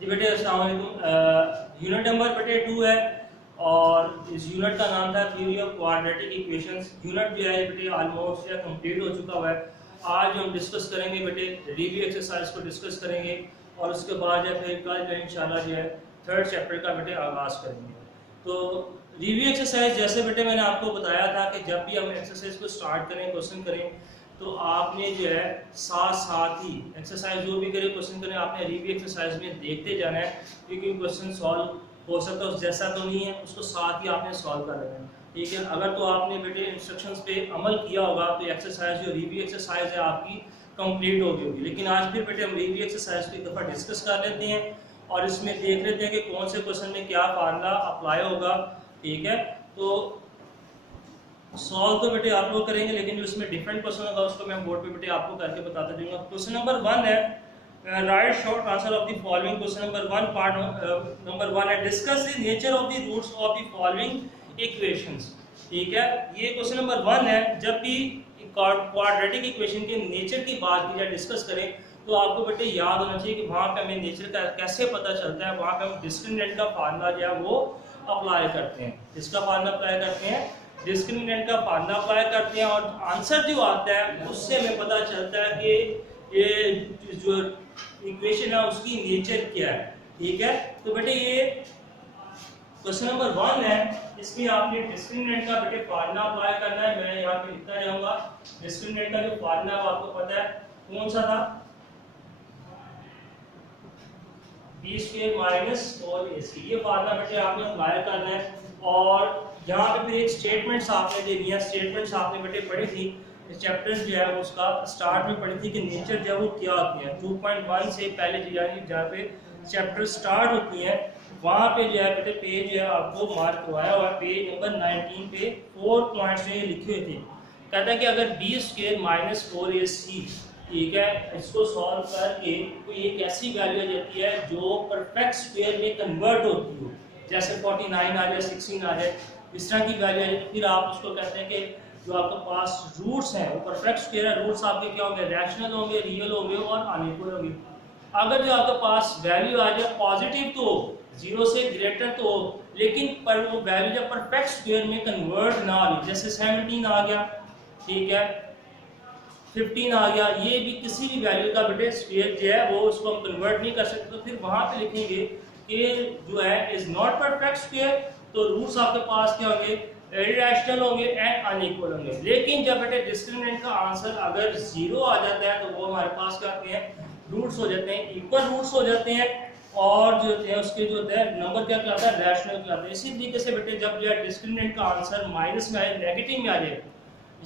जी बेटे अस्सलाम वालेकुम। यूनिट नंबर बेटे 2 है और इस यूनिट का नाम था theory of quadratic equations. Unit जो है बेटे ऑलमोस्ट कंप्लीट हो चुका हुआ है। आज हम डिस्कस करेंगे बेटे रिव्यू एक्सरसाइज को डिस्कस करेंगे और उसके बाद जो फिर कल जो इंशाल्लाह जो है थर्ड चैप्टर का बेटे आगाज़ करेंगे। तो रिव्यू एक्सरसाइज जैसे बेटे मैंने आपको बताया था कि जब भी हम एक्सरसाइज को स्टार्ट करें, क्वेश्चन करें, तो आपने जो है साथ साथ ही एक्सरसाइज जो भी करें, क्वेश्चन करें, आपने रिव्यू एक्सरसाइज में देखते जाना है क्योंकि क्वेश्चन सॉल्व हो सकता है उस जैसा तो नहीं है, उसको साथ ही आपने सॉल्व कर लेना है। ठीक है, अगर तो आपने बेटे इंस्ट्रक्शंस पे अमल किया होगा तो एक्सरसाइज जो रिव्यू एक्सरसाइज है आपकी कंप्लीट होगी। लेकिन आज फिर बेटे हम रिव्यू एक्सरसाइज को एक दफ़ा डिस्कस कर लेते हैं और इसमें देख लेते हैं कि कौन से क्वेश्चन में क्या फार्मूला अप्लाई होगा। ठीक है, तो सॉल्व तो बेटे आप लोग करेंगे, लेकिन जो इसमें डिफरेंट क्वेश्चन होगा उसको मैं बोर्ड पे बेटे आपको करके बताता जाऊंगा। क्वेश्चन नंबर 1 है write short answer of the following. Question number 1 part number 1 है discuss the nature of the roots of the following equations. ठीक है, ये क्वेश्चन नंबर 1 है। जब भी क्वाड्रेटिक इक्वेशन के नेचर की बात की जाए, डिस्कस करें, तो आपको बेटे याद होना चाहिए कि वहाँ पे हमें नेचर का कैसे पता चलता है। वहाँ पे हम डिस्क्रिमिनेंट का फार्मूला जो है वो अप्लाई करते हैं। इसका फार्मूला अप्लाई करते हैं, डिस्क्रिमिनेंट का फार्मूला अप्लाई करते हैं और आंसर जो आता है उससे हमें पता चलता है कि ये जो इक्वेशन है उसकी नेचर क्या है। ठीक है, तो बेटे ये क्वेश्चन नंबर 1 है, इसमें आपने डिस्क्रिमिनेंट का बेटे फार्मूला अप्लाई करना है। मैं यहाँ पे लिखता जाऊंगा। डिस्क्रिमिनेंट का जो फार्मूला है आपको पता है कौन सा था, बी स्क्वायर माइनस 4ac। ये फार्मूला बेटे आपने अप्लाई करना है और यहाँ पे फिर एक स्टेटमेंट्स आपने देनी है। स्टेटमेंट्स आपने बेटे पढ़ी थी, चैप्टर जो है उसका स्टार्ट में पढ़ी थी कि नेचर जो है वो क्या होती है। 2.1 से पहले यानी जहाँ पे चैप्टर स्टार्ट होती है वहाँ पे जो है बेटे पेज जो है आपको मार्क करवाया हुआ है। पेज नंबर 19 पे 4 पॉइंट्स में लिखे हुए थे। कहता है कि अगर बी स्क्वायर माइनस 4ac, ठीक है, इसको सॉल्व करके कोई एक ऐसी वैल्यू आ जाती है जो परफेक्ट स्क्वायर में कन्वर्ट होती हो, जैसे 49 आ जाए, 16 आ जाए, इस तरह की वैल्यू आ जाए, फिर आप उसको कहते हैं कि जो आपके पास रूट्स हैं वो परफेक्ट स्क्वायर है। रूट्स आपके क्या होंगे, रैशनल होंगे, रियल होंगे और अनइक्वल होंगे। अगर जो आपके पास वैल्यू आ जाए पॉजिटिव तो 0 से ग्रेटर तो, लेकिन पर वो वैल्यू जब परफेक्ट स्क्वायर में कन्वर्ट ना हो, जैसे 17 आ गया, ठीक है, 15 आ गया, ये भी किसी भी वैल्यू का बेटे स्क्वायर जो है वो उसको हम कन्वर्ट नहीं कर सकते, तो फिर वहां पे लिखेंगे कि जो है इज नॉट परफेक्ट स्क्वायर। तो रूट्स आपके पास क्या होंगे, इरेशनल होंगे एंड अनइक्वल होंगे। लेकिन जब बेटे डिस्क्रिमिनेंट का आंसर अगर 0 आ जाता है तो वो हमारे पास क्या होते हैं, रूट्स हो जाते हैं, इक्वल रूट्स हो जाते हैं और जो होते हैं उसके जो होता है नंबर क्या कहलाता है, रैशनल कहलाता है। इसी तरीके से बेटे जब जो है डिस्क्रिमिनेंट का आंसर माइनस में आए, नेगेटिव में आ जाए,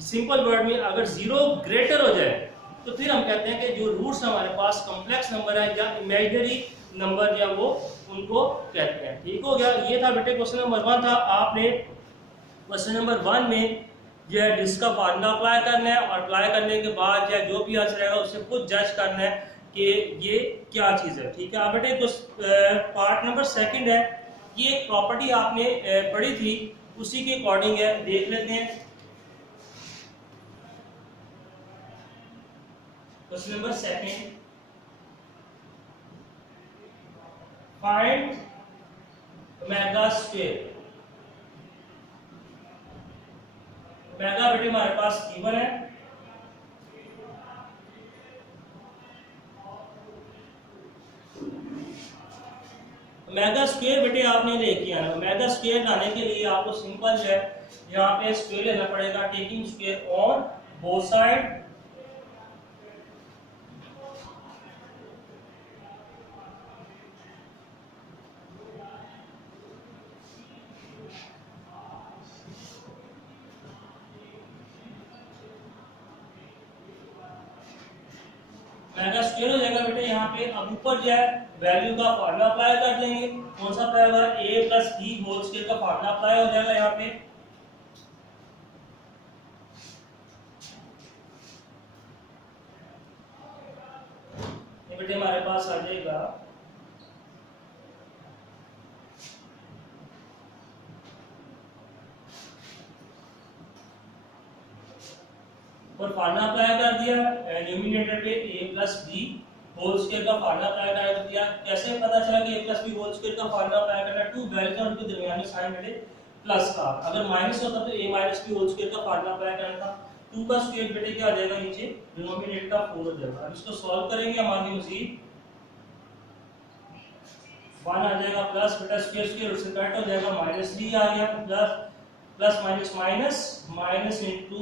सिंपल वर्ड में अगर 0 ग्रेटर हो जाए तो फिर हम कहते हैं कि जो रूट्स हमारे पास कॉम्प्लेक्स नंबर है या इमेजिनरी नंबर या वो उनको कहते हैं। ठीक हो गया, ये था बेटे क्वेश्चन नंबर 1 था। आपने क्वेश्चन नंबर 1 में जो है जिसका फार्मूला अप्लाई करना है और अप्लाई करने के बाद जो भी आंसर रहेगा उससे खुद जज करना है कि ये क्या चीज़ है। ठीक है, अब बेटे पार्ट नंबर 2 है, ये एक प्रॉपर्टी आपने पढ़ी थी, उसी के अकॉर्डिंग है, देख लेते हैं। Question number 2, find omega square. Omega बेटे हमारे पास गिवन है, ओमेगा स्क्वायर बेटे आपने लेके आना। ओमेगा स्क्वायर लाने के लिए आपको सिंपल है यहाँ पे स्क्वायर लेना पड़ेगा, taking square on both side. Omega square हो जाएगा बेटे यहाँ पे। अब ऊपर जो है वैल्यू का फार्मूला अप्लाई कर देंगे। कौन सा अप्लाई होगा, a plus b whole square का फार्मूला अप्लाई हो जाएगा यहाँ पे। ये बेटे हमारे पास आ जाएगा और फार्मूला अप्लाई कर दिया न्यूमिनेटर पे a plus b whole square का फार्मूला अप्लाई कर दिया। कैसे पता चला कि a plus b whole square का फार्मूला अप्लाई करना, टू वैल्यूज हैं उनके दरमियान में साइन बेटे प्लस का, अगर माइनस होता तो a minus b whole square का फार्मूला अप्लाई करना था। 2 का स्क्वायर बेटे क्या आ जाएगा, नीचे डिनोमिनेटर का 4 हो जाएगा। अब इसको सॉल्व करेंगे हम आगे मजीद 1 आ जाएगा प्लस बेटा स्क्वायर स्क्वायर उससे कट हो जाएगा, माइनस 3 आ गया plus plus minus minus minus into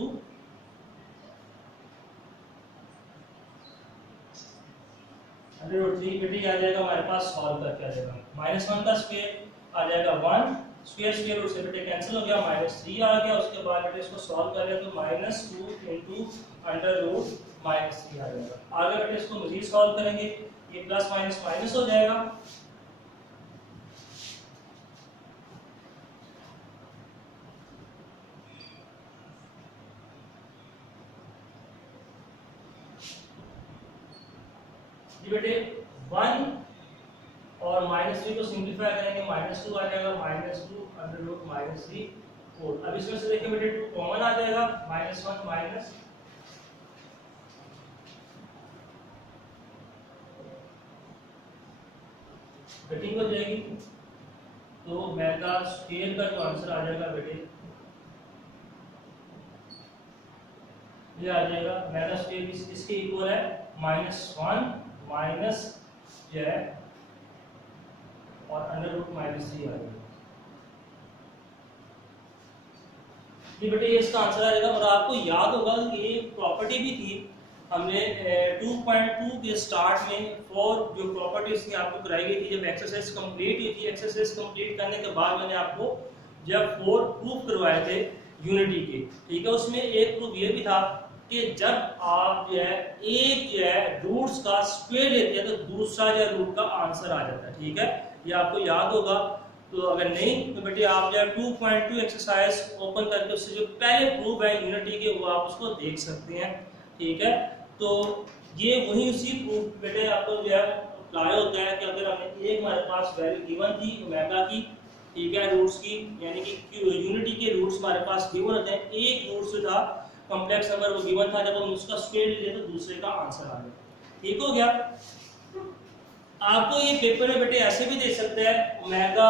√3 बेटे आ जाएगा हमारे पास, सॉल्व करके आ जाएगा -1 का स्क्वायर आ जाएगा 1 स्क्वायर स्क्वायर रूट से बेटे कैंसिल हो गया, -3 आ गया। उसके बाद बेटे इसको सॉल्व कर लें तो -2 इनटू अंडर रूट -3 आ जाएगा। आगे बेटे इसको मजीद सॉल्व करेंगे, ये प्लस माइनस माइनस हो जाएगा, ये बेटे 1 और -3 को सिंपलीफाई करेंगे, -2 आ जाएगा, -2 अंडर रूट -3 4। अब इसमें से देखिए बेटे 2 कॉमन आ जाएगा, -1 माइनस कटिंग हो जाएगी, तो मेगा स्क्वायर का जो आंसर आ जाएगा बेटे ये आ जाएगा मेगा स्क्वायर इसके इक्वल है -1 माइनस जो है और अंडर रूट -3 आ जाएगा। ये बेटे ये इसका आंसर आ जाएगा। और आपको याद होगा कि एक प्रॉपर्टी भी थी हमने 2.2 के स्टार्ट में 4 जो प्रॉपर्टीज थी आपको कराई गई थी, जब एक्सरसाइज कंप्लीट हुई थी। एक्सरसाइज कंप्लीट करने के बाद मैंने आपको जब 4 प्रूफ करवाए थे यूनिटी के, ठीक है, उसमें एक प्रूफ ये भी था कि जब आप जो है एक जो है रूट्स का स्क्वायर लेते हैं तो दूसरा जो है रूट का आंसर आ जाता है, ठीक है, ये आपको याद होगा। तो अगर नहीं तो बेटे आप जो है 2.2 एक्सरसाइज ओपन करके उससे जो पहले प्रूफ है यूनिटी के वो आप उसको देख सकते हैं, ठीक है। तो ये वही उसी प्रूफ बेटे आपको जो है अप्लाई होता है कि अगर हमने एक हमारे पास वैल्यू गिवन थी ओमेगा की, ठीक है, रूट्स की, यानी कि यूनिटी के रूट्स हमारे पास गिवन होते हैं, एक रूट जो था कॉम्प्लेक्स नंबर वो गिवन था, जब हम उसका स्क्वायर ले तो दूसरे का आंसर आ गया, ठीक हो गया। आपको ये पेपर में बेटे ऐसे भी दे सकते हैं ओमेगा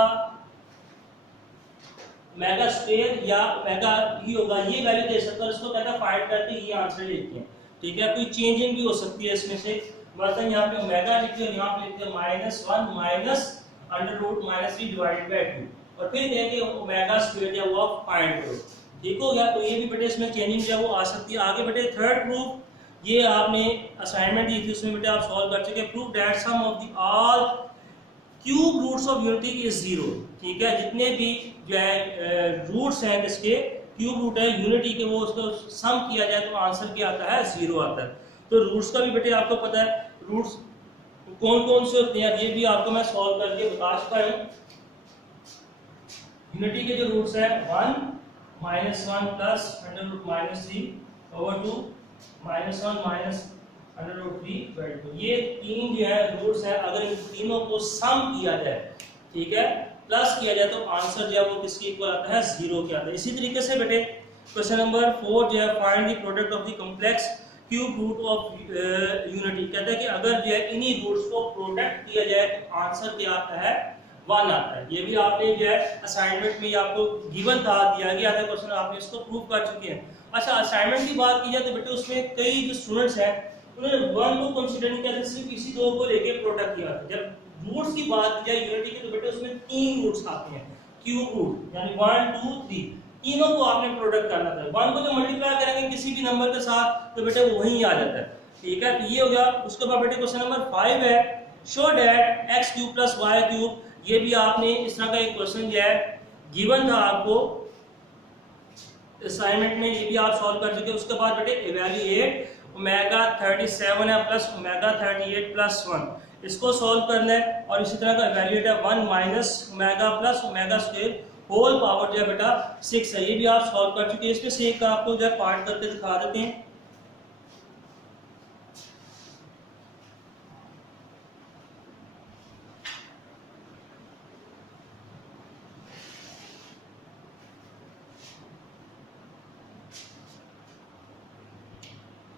मेगा स्क्वायर या ओमेगा ही होगा, ये वैल्यू दे सकता है, इसको कहता है फाइंड करके ये आंसर लेते हैं, ठीक है। कोई चेंजिंग भी हो सकती है इसमें से, मतलब यहाँ पे ओमेगा लिखते हैं, यहाँ पे लिखते हैं -1 minus under root -3 divided by 2 और फिर कहेंगे ओमेगा स्क्वायर या वो फाइंड करो, ठीक हो गया। तो ये भी बेटे इसमें चेंजिंग जो है वो आ सकती है। आगे बेटे थर्ड प्रूफ, ये आपने असाइनमेंट दी थी उसमें बेटे आप सॉल्व कर चुके, proof that sum of the all cube roots of unity is 0, ठीक है, जितने भी जो है रूट्स हैं जिसके क्यूब रूट है यूनिटी के वो उसको सम किया जाए तो आंसर क्या आता है, 0 आता है। तो रूट्स का भी बेटे आपको पता है रूट्स कौन कौन से होते हैं, ये भी आपको मैं सॉल्व करके बता चुका हूं। यूनिटी के जो रूट्स है 1 -1 plus under root -3 over 2 -1 minus under root 3/2, ये तीन जो है रूट्स है, अगर इन तीनों को सम किया जाए, ठीक है, प्लस किया जाए तो आंसर जो है वो किसके इक्वल आता है, 0 के आता है। इसी तरीके से बेटे क्वेश्चन नंबर 4 जो है find the product of the complex cube root of unity, कहता है कि अगर जो है इन्हीं रूट्स को प्रोडक्ट किया जाए तो आंसर क्या आता है, 1 आता है। ये भी आपने जो है असाइनमेंट में आपको गिवन था, दिया गया था क्वेश्चन, आपने इसको प्रूव कर चुके हैं। अच्छा, असाइनमेंट की बात की जाए तो बेटे उसमें कई जो स्टूडेंट्स हैं उन्होंने 1 को कंसीडर नहीं किया, सिर्फ इसी 2 को लेके प्रोडक्ट किया था। जब रूट्स की बात की जाए यूनिटी की तो बेटे उसमें 3 रूट्स आते हैं, क्यूब रूट यानी 1 2 3, तीनों को आपने प्रोडक्ट करना था। 1 को जो मल्टीप्लाई करेंगे किसी भी नंबर के साथ तो बेटे वो वही आ जाता है, ठीक है। तो ये हो गया। उसके बाद बेटे क्वेश्चन नंबर 5 है शो दैट x³ + y³, ये भी आपने इस तरह का एक क्वेश्चन जो है गिवन था आपको असाइनमेंट में, ये भी आप सॉल्व कर चुके। उसके बाद बेटे इवैल्यूएट ओमेगा 37 है प्लस ओमेगा 38 + 1, इसको सॉल्व करना है। और इसी तरह का इवैल्यूएट है 1 minus omega plus omega square whole power जो है बेटा 6 है, ये भी आप सॉल्व कर चुके हैं। इसमें से एक आपको जो है पार्ट करके दिखा देते हैं।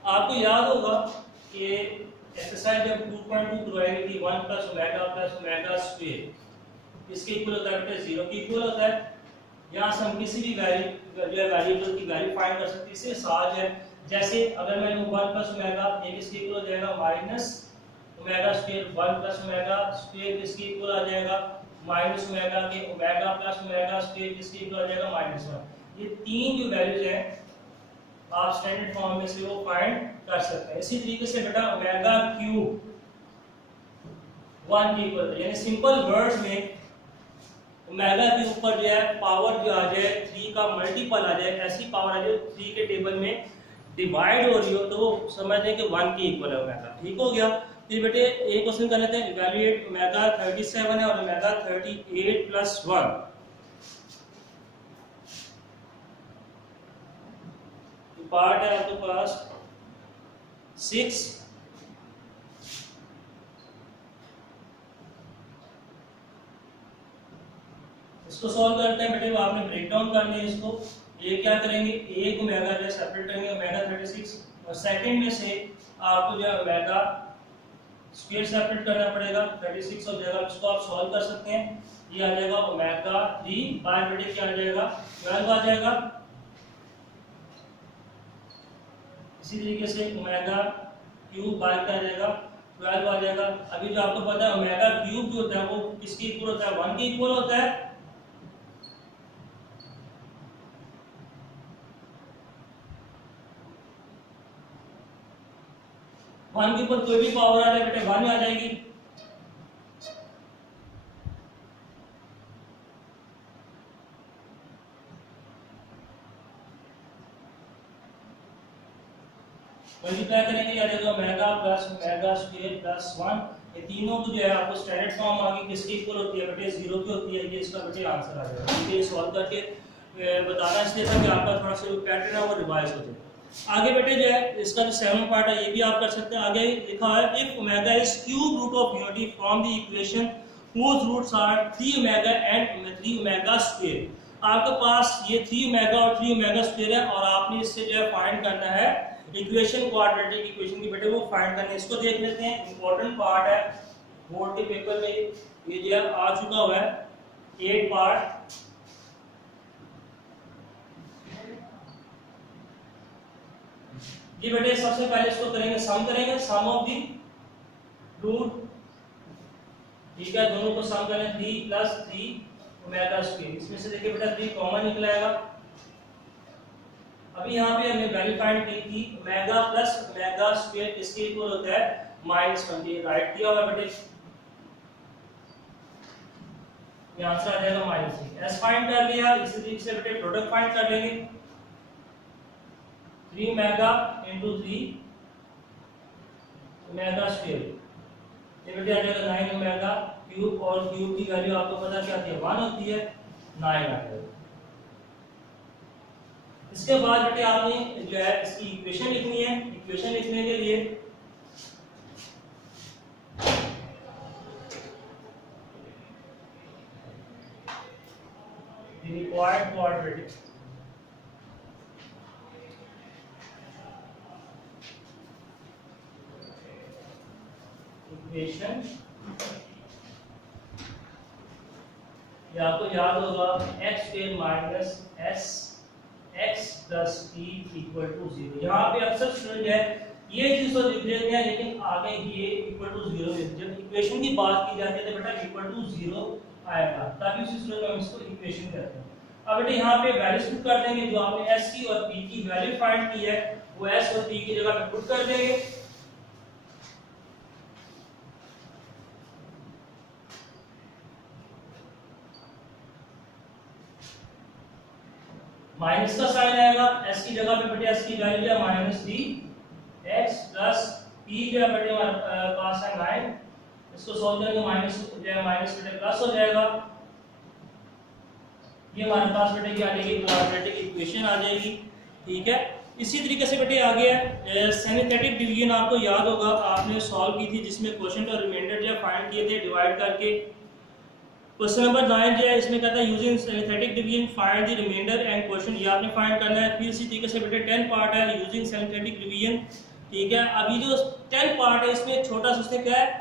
आपको याद होगा कि एक्सरसाइज जब 2.2 करवाई गई थी 1 प्लस ओमेगा स्क्वायर इसके इक्वल होता है बेटे 0 के इक्वल होता है। यहाँ से हम किसी भी वेरिएबल की वैल्यू फाइंड कर सकते हैं। इससे साथ है जैसे अगर मैं 1 प्लस ओमेगा ये किसके इक्वल हो जाएगा minus omega square 1 plus omega square किसके इक्वल आ जाएगा माइनस ओमेगा के ओमेगा प्लस ओमेगा स्क्वायर किसके इक्वल आ जाएगा -1। ये तीन जो वैल्यूज हैं आप स्टैंडर्ड फॉर्म में से वो फाइंड कर सकते हैं। इसी तरीके से बेटा ओमेगा क्यूब 1 के इक्वल यानी सिंपल वर्ड्स में ओमेगा के ऊपर जो है पावर जो आ जाए 3 का मल्टीपल आ जाए ऐसी पावर आ जाए 3 के टेबल में डिवाइड हो रही हो तो वो समझ लें कि 1 के इक्वल है ओमेगा। ठीक हो गया। फिर बेटे एक क्वेश्चन कर लेते हैं इवैल्यूएट ओमेगा 37 है और ओमेगा 38 प्लस 1 पार्ट है आपके पास 6 इसको सॉल्व करते हैं बेटे। आपने ब्रेक डाउन करनी है इसको। ये क्या करेंगे एक ओमेगा जो सेपरेट करेंगे ओमेगा 36 और सेकंड में से आपको जो है ओमेगा स्क्वायर सेपरेट करना पड़ेगा 36 हो जाएगा। इसको आप सॉल्व कर सकते हैं। ये आ जाएगा ओमेगा 3 बाय बेटे क्या आ जाएगा 12 आ जाएगा। इसी तरीके से ओमेगा क्यूब बाय क्या आ जाएगा 12 आ जाएगा। अभी जो आपको पता है ओमेगा क्यूब जो होता है वो किसके इक्वल होता है 1 के इक्वल होता है। वन के ऊपर कोई भी पावर आ जाए बेटे 1 आ जाएगी। मल्टीप्लाई करेंगे आ जाएगा omega plus omega square plus 1। ये तीनों को जो है आपको स्टैंडर्ड फॉर्म आगे किसके इक्वल होती है बेटे 0 की होती है। ये इसका बेटे आंसर आ जाएगा। ठीक है। ये सॉल्व करके बताना इसलिए था कि आपका थोड़ा सा पैटर्न है वो रिवाइज हो जाए। आगे बेटे जो है इसका जो 7वां पार्ट है ये भी आप कर सकते हैं। आगे लिखा है if omega is cube root of unity from the equation whose roots are 3 omega and 3 omega square. आपके पास ये 3 ओमेगा और 3 ओमेगा स्क्वायर है और आपने इससे जो है फाइंड करना है इक्वेशन क्वाड्रेटिक इक्वेशन की बेटे वो फाइंड करनी है। इसको देख लेते हैं। इंपॉर्टेंट पार्ट है बोर्ड के पेपर में ये जो है आ चुका हुआ है 8 पार्ट। ये बेटे सबसे पहले इसको करेंगे सम करेंगे सम ऑफ दी रूट। ठीक है दोनों को सम करें 3 प्लस 3 ओमेगा स्क्वायर। इसमें से देखिए बेटा 3 कॉमन निकलेगा। अभी यहाँ पे हमने वैल्यू फाइंड की थी ओमेगा प्लस ओमेगा स्क्वायर किसके इक्वल होता है -20। राइट दिया हुआ बेटे ये आंसर आ जाएगा -3। एस फाइंड कर लिया। इसी तरीके से बेटे प्रोडक्ट फाइंड कर लेंगे 3 ओमेगा into 3 ओमेगा स्क्वायर। ये बेटे आ जाएगा 9 ओमेगा क्यूब और क्यूब की वैल्यू आपको पता क्या होती है 1 होती है 9 आ जाएगा। इसके बाद बेटे आपने जो है इसकी इक्वेशन लिखनी है। इक्वेशन लिखने के लिए रिक्वायर्ड क्वाड्रेटिक इक्वेशन ये आपको याद होगा x square minus s x plus t equal to 0। यहाँ पे अक्सर स्टूडेंट है ये चीज तो लिख देते हैं लेकिन आगे ये इक्वल टू 0 जब इक्वेशन की बात की जाती है तो बेटा इक्वल टू 0 आएगा तभी उसी स्टूडेंट में हम इसको इक्वेशन कहते हैं। अब बेटा यहाँ पे वैल्यूज पुट कर देंगे। जो आपने एस की और पी की वैल्यू फाइंड की है वो एस और पी की जगह पे पुट कर देंगे। माइनस का साइन आएगा एस की जगह पे बेटे एस की वैल्यू है -3 x प्लस p जो है बेटे हमारे पास है 9। इसको सॉल्व करेंगे माइनस जो है माइनस बेटे प्लस हो जाएगा। ये हमारे पास बेटे क्या आ जाएगी क्वाड्रेटिक इक्वेशन आ जाएगी। ठीक है। इसी तरीके से बेटे आगे है सिंथेटिक डिवीजन। आपको याद होगा आपने सॉल्व की थी जिसमें क्वोशंट और रिमाइंडर जो फाइंड किए थे डिवाइड करके। क्वेश्चन नंबर 9 जो है इसमें कहता है using synthetic division find the remainder and quotient. ये आपने फाइंड करना है। फिर इसी तरीके से बेटे 10 पार्ट है यूजिंग सिंथेटिक डिवीजन ठीक है। अभी जो 10 पार्ट है इसमें छोटा सा उसने क्या है,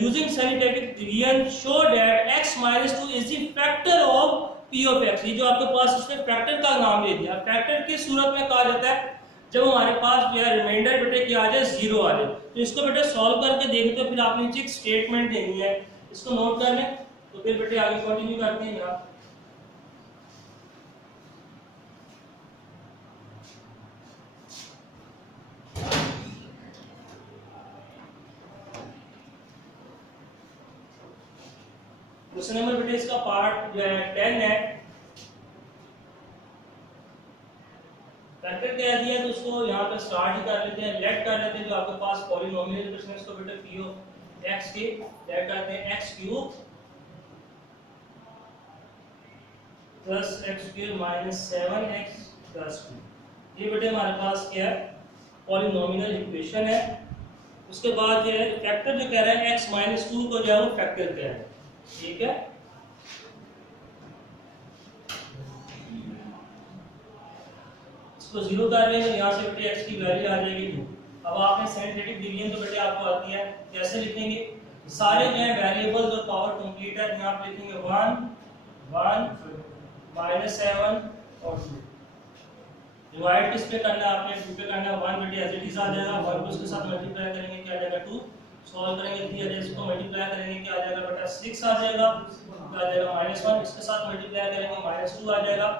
using synthetic division show that x minus 2 is the factor of p of x। ये जो आपके पास उसने फैक्टर का नाम दे दिया। फैक्टर की सूरत में कहा जाता है जब हमारे पास जो है रिमाइंडर बेटे क्या आ जाए, 0 आ जाए। तो इसको बेटे सॉल्व करके देखें तो फिर आपने नीचे एक स्टेटमेंट देनी है, इसको नोट कर लें। तो फिर बेटे आगे कंटिन्यू करते हैं यहाँ। क्वेश्चन नंबर बेटे इसका पार्ट जो है 10 है। फैक्टर क्या दिया तो उसको यहाँ पे स्टार्ट ही कर लेते हैं, लेट कर लेते हैं जो आपके पास पॉलिनोमियल क्वेश्चन है इसको बेटे p ऑफ x के लेट करते हैं x cube plus x square minus 7x plus 2। ये बेटे हमारे पास क्या है, पॉलिनोमियल इक्वेशन है। उसके बाद जो है फैक्टर जो कह रहा है x माइनस 2 को जो है वो फैक्टर कह रहा है, ठीक है। इसको 0 कर लेंगे, यहाँ से बेटे x की वैल्यू आ जाएगी 2। अब आपने सैनिटेटिक डिवीजन तो बेटे आपको आती है, कैसे लिखेंगे, सारे जो है वेरिएबल्स और पावर कंप्लीट है। यहाँ पे लिखेंगे 1 1 माइनस 7 और 2। डिवाइड किस पे करना है आपने, 2 पे करना है। 1 बेटे एज इट इज आ जाएगा, 1 को इसके साथ मल्टीप्लाई करेंगे क्या आ जाएगा 2। सॉल्व करेंगे 3 आ इसको मल्टीप्लाई करेंगे क्या आ जाएगा बेटा 6 आ जाएगा, क्या आ जाएगा -1। इसके साथ मल्टीप्लाई करेंगे -2 आ जाएगा।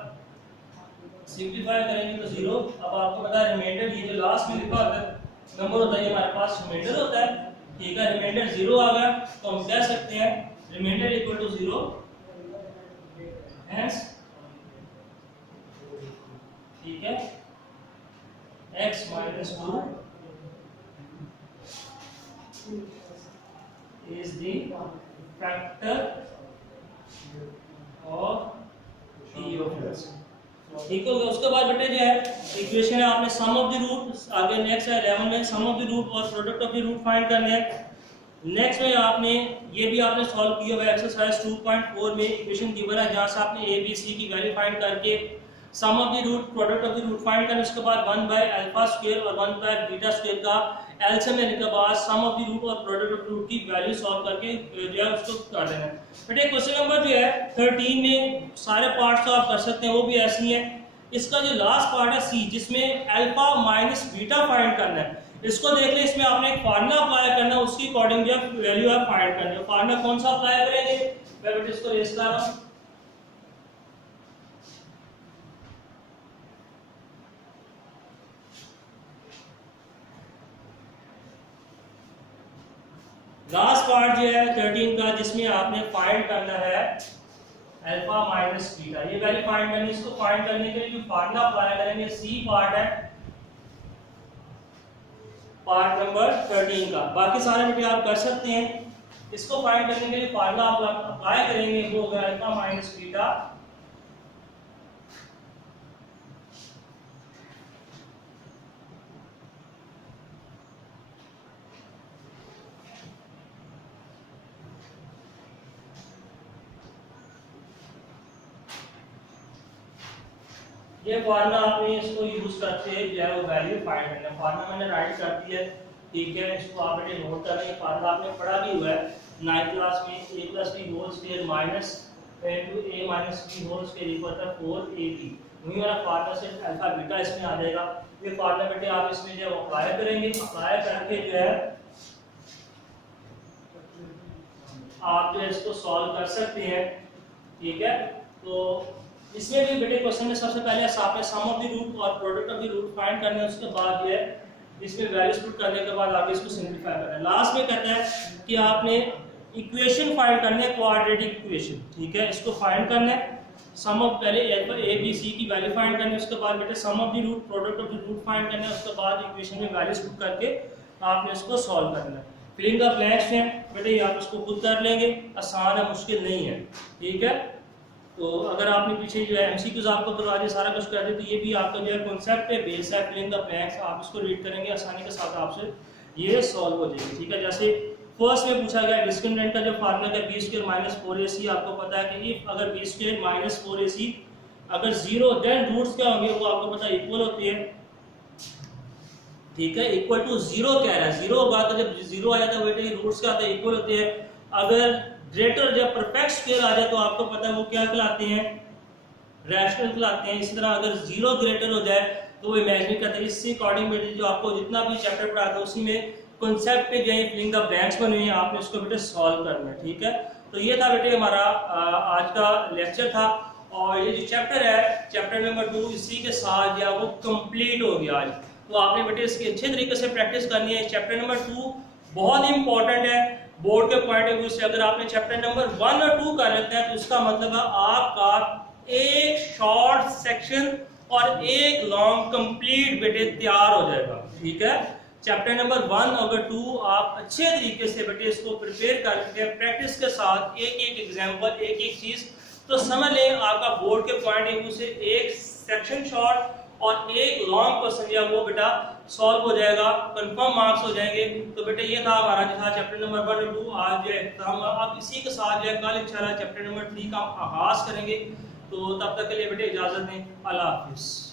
सिंपलीफाई करेंगे तो 0। अब आपको पता है रिमाइंडर ये जो लास्ट में लिखा होता है नंबर होता है, ये हमारे पास रिमाइंडर होता है, ठीक है। रिमाइंडर 0 आ गया तो हम कह सकते हैं रिमाइंडर इक्वल टू 0, हेंस ठीक है x minus 2 is the factor of p of x, ठीक हो गया। उसके बाद बेटे जो है इक्वेशन है आपने सम ऑफ द रूट, आगे नेक्स्ट है 11 में सम ऑफ द रूट और product of the root find करना है। नेक्स्ट में आपने ये भी आपने सॉल्व किया हुआ है एक्सरसाइज 2.4 में इक्वेशन गिवन है जहां से आपने a b c की वैल्यू फाइंड करके sum of the root product of the root find करना। उसके बाद 1 बाय अल्फा स्क्वायर और 1 बाय बीटा स्क्वायर का एलसीएम लेने के बाद सम ऑफ द रूट और प्रोडक्ट ऑफ रूट की वैल्यू सॉल्व करके जो है उसको कर देना है। बेटे क्वेश्चन नंबर जो है 13 में सारे पार्ट्स तो आप कर सकते हैं, वो भी ऐसे ही है। इसका जो लास्ट पार्ट है सी जिसमें अल्फा माइनस बीटा फाइंड करना है, इसको देख ले। इसमें आपने एक फार्मूला अप्लाई करना है, उसकी अकॉर्डिंग जो वैल्यू है फाइंड करनी है। फार्मूला कौन सा अप्लाई करेंगे, मैं बेटे इसको रेस कर रहा हूं। लास्ट पार्ट जो है 13 का जिसमें आपने फाइंड करना है अल्फा माइनस बीटा, ये वैल्यू फाइंड करनी है। इसको फाइंड करने के लिए जो फार्मूला अप्लाई करेंगे सी पार्ट है पार्ट नंबर 13 का, बाकी सारे बेटे आप कर सकते हैं। इसको फाइंड करने के लिए फार्मूला आप अप्लाई करेंगे वो होगा अल्फा माइनस बीटा ये फार्मूला आपने इसको यूज करते हैं जो है वो वैल्यू फाइंड करना है। फार्मूला मैंने राइट कर दिया है, ठीक है। इसको आप बेटे नोट कर लेंगे। फार्मूला आपने पढ़ा भी हुआ है 9th क्लास में, a + b whole square minus into a - b whole square equal to 4ab। वही वाला फार्मूला से अल्फा बीटा इसमें आ जाएगा। ये फार्मूला बेटे आप इसमें जो अप्लाई करेंगे, अप्लाई करके जो है आप जो है इसको सॉल्व कर सकते हैं, ठीक है। तो इसमें भी बेटे क्वेश्चन में सबसे पहले आपने सम ऑफ द रूट और product of the root find करना है। उसके बाद जो है इसमें वैल्यूज पुट करने के बाद आगे इसको सिंपलीफाई करना है। लास्ट में कहता है कि आपने इक्वेशन फाइंड करनी है, क्वाड्रेटिक इक्वेशन, ठीक है। इसको फाइंड करना है, सम ऑफ पहले a b c की वैल्यू फाइंड करनी है। उसके बाद बेटे sum of the root product of the root find करना है। उसके बाद इक्वेशन में वैल्यूज पुट करके आपने इसको सॉल्व करना है। फिलिंग द ब्लैंक्स है बेटे आप इसको खुद कर लेंगे, आसान है, मुश्किल नहीं है, ठीक है। तो अगर आपने पीछे जो है एमसीक्यूज आपको करवा दिया, सारा कुछ कर दिया, तो ये भी आपका जो है कॉन्सेप्ट है, बेस है, फिलिंग द ब्लैंक्स। आप इसको रीड करेंगे आसानी के साथ आपसे ये सॉल्व हो जाएगी, ठीक है। जैसे फर्स्ट में पूछा गया डिस्क्रिमिनेंट का जो फार्मूला है b² - 4ac। आपको पता है कि इफ अगर b² - 4ac अगर 0 देन रूट्स क्या होंगे वो आपको पता है इक्वल होती है ठीक है, इक्वल टू जीरो कह रहा है, जीरो होगा तो जब जीरो आ जाता है बेटे रूट्स क्या होते हैं, इक्वल होते हैं। अगर ग्रेटर जब परफेक्ट स्क्वायर आ जाए तो आपको पता है वो क्या कहलाते हैं, रैशनल कहलाते हैं। इसी तरह अगर जीरो ग्रेटर हो जाए तो वो इमेजिनरी कहते हैं। इससे अकॉर्डिंग बेटे जो आपको जितना भी चैप्टर पढ़ा था उसी में कॉन्सेप्ट पे जो फिलिंग द ब्लैंक्स बने हुए हैं, आपने उसको बेटे सॉल्व करना है। ठीक है, तो ये था बेटे हमारा आज का लेक्चर था, और ये जो चैप्टर है चैप्टर नंबर 2 इसी के साथ जो है वो कंप्लीट हो गया आज। तो आपने बेटे इसकी अच्छे तरीके से प्रैक्टिस करनी है। चैप्टर नंबर 2 बहुत ही इंपॉर्टेंट है बोर्ड के पॉइंट ऑफ व्यू से। अगर आपने चैप्टर नंबर 1 और 2 कर लेते हैं तो उसका मतलब है आपका एक शॉर्ट सेक्शन और एक लॉन्ग कंप्लीट बेटे तैयार हो जाएगा। ठीक है, चैप्टर नंबर 1 और 2 आप अच्छे तरीके से बेटे इसको प्रिपेयर करके प्रैक्टिस के साथ एक एक एग्जांपल एक एक चीज तो समझ लें, आपका बोर्ड के पॉइंट ऑफ व्यू से एक सेक्शन शॉर्ट और एक लॉन्ग क्वेश्चन या वो बेटा सॉल्व हो जाएगा, कंफर्म मार्क्स हो जाएंगे। तो बेटा ये था हमारा जो था चैप्टर नंबर 1 और 2 आज जो है हम अब इसी के साथ जो है कल इंशाल्लाह चैप्टर नंबर 3 का आगाज करेंगे। तो तब तक के लिए बेटे इजाजत दें, अल्लाह हाफिज़।